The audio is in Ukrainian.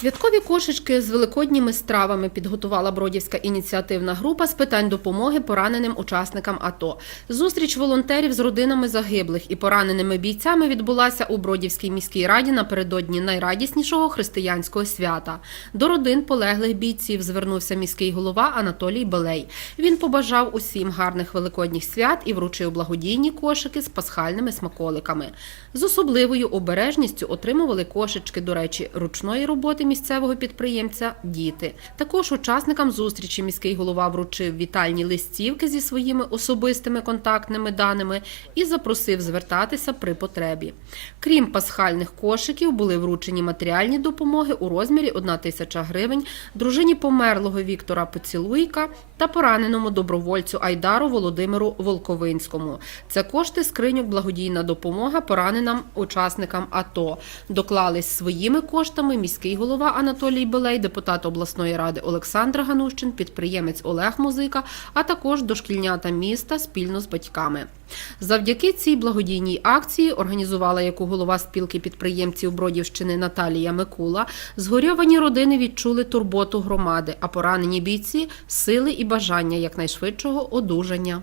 Святкові кошечки з великодніми стравами підготувала Бродівська ініціативна група з питань допомоги пораненим учасникам АТО. Зустріч волонтерів з родинами загиблих і пораненими бійцями відбулася у Бродівській міській раді напередодні найрадіснішого християнського свята. До родин полеглих бійців звернувся міський голова Анатолій Белей. Він побажав усім гарних великодніх свят і вручив благодійні кошики з пасхальними смаколиками. З особливою обережністю отримували кошечки, до речі, ручної роботи місцевого підприємця діти. Також учасникам зустрічі міський голова вручив вітальні листівки зі своїми особистими контактними даними і запросив звертатися при потребі. Крім пасхальних кошиків, були вручені матеріальні допомоги у розмірі 1 тисяча гривень дружині померлого Віктора Поцілуйка та пораненому добровольцю Айдару Володимиру Волковинському. Це кошти скриньок благодійна допомога пораненим учасникам АТО. Доклались своїми коштами міський голова Анатолій Белей, депутат обласної ради Олександр Ганущин, підприємець Олег Музика, а також дошкільнята міста спільно з батьками. Завдяки цій благодійній акції, організувала яку голова спілки підприємців Бродівщини Наталія Микула, згорьовані родини відчули турботу громади, а поранені бійці сили і бажання якнайшвидшого одужання.